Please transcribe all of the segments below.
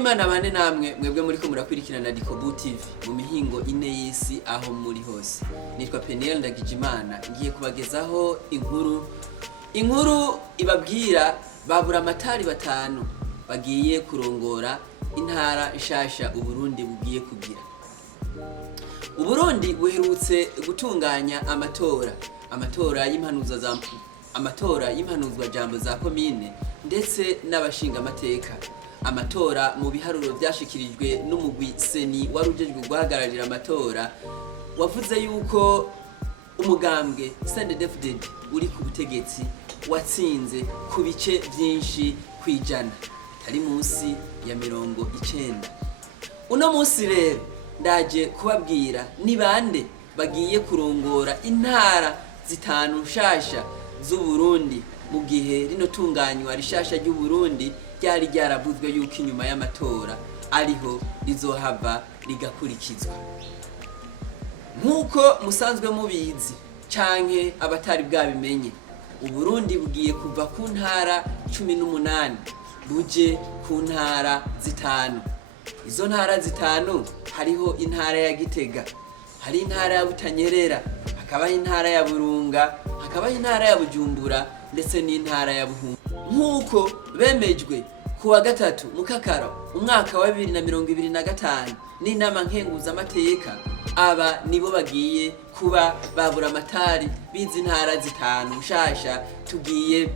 w'Imana bane namwe mwebwe muri ko murakurikirana Dikobu TV mu mihingo ine y'isi aho muri hose. Nitwa Penel Ndagijimana ngiye kubagezaho inkuru ibabwira ba Buramatari batanu bagiye kurongora intara Nshasha Uburundi bugiye kugira. Uburundi buherutse gutunganya amatora y'impanuzwa jambo za komine ndetse n'abashinga amateka. Amatora mu biharuro byashikirijwe n'umugwi seni warujejwe guhagararira amatora wavuze yuko umugambwe CNDD-FDD uri ku butegetsi watsinze ku bice byinshi kwijana tari munsi ya 90. Uno munsi rero ndaje kubabwira ni bande bagiye kurongora intara zitanu nshasha z'Uburundi mu gihe rino tunganywa rishasha ry'Uburundi ryari ryaravuzwe yuko inyuma y'amatora ariho rizohava rigakurikizwa. Nkuko musanzwe mubizi canke abatari bwabimenye, Uburundi bugiye kuva ku ntara 18 buje ku ntara zitanu. Izo ntara zitanu hariho intara ya Gitega, hari intara ya Butanyerera, hakabaho intara ya Burunga, hakabaho intara ya Bujumbura ndetse n'intara ya Buhungu. Nkuko bemejwe kuwa gatatu mukakaro umwaka wa 2025 n'inama nkenguza amateka, aba nibo bagiye kuba ba Buramatari bizi ntara zitanu nshasha tugiye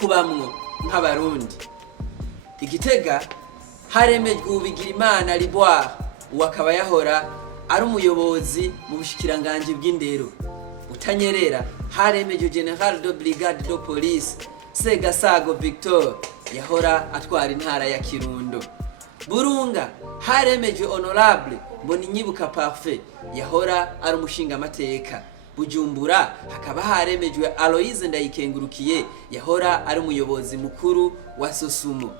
kubamwo nk'abarundi. Igitega haremejwe Ubigirimana Liboire, wakaba yahora ari umuyobozi mu bushikiranganje bw'indero. Butanyerera haremejwe General de Brigade de Police Segasago Victor, yahora atwara intara ya Kirundo. Burunga haremejwe Honorable Mboninyibuka Parfait, yahora ari umushinga amateka. Bujumbura hakaba haremejwe Aloise Ndayikengurukiye, yahora ari umuyobozi mukuru wa Sosumo.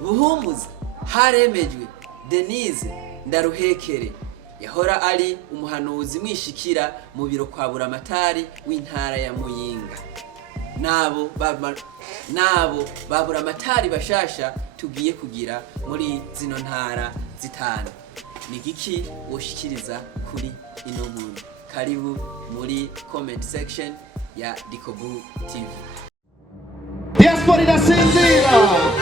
Buhumuza haremejwe Denise Ndaruhekere, yahora ari umuhanuzi mwishikira mu biro kwa Buramatari w'intara ya Muyinga. Nabo ba Buramatari bashasha tugiye kugira muri zino ntara zitanu. Ni giki woshikiriza kuri ino nkuru? Karibu muri comment section ya Dikobu TV. Diaspora da Sinzira.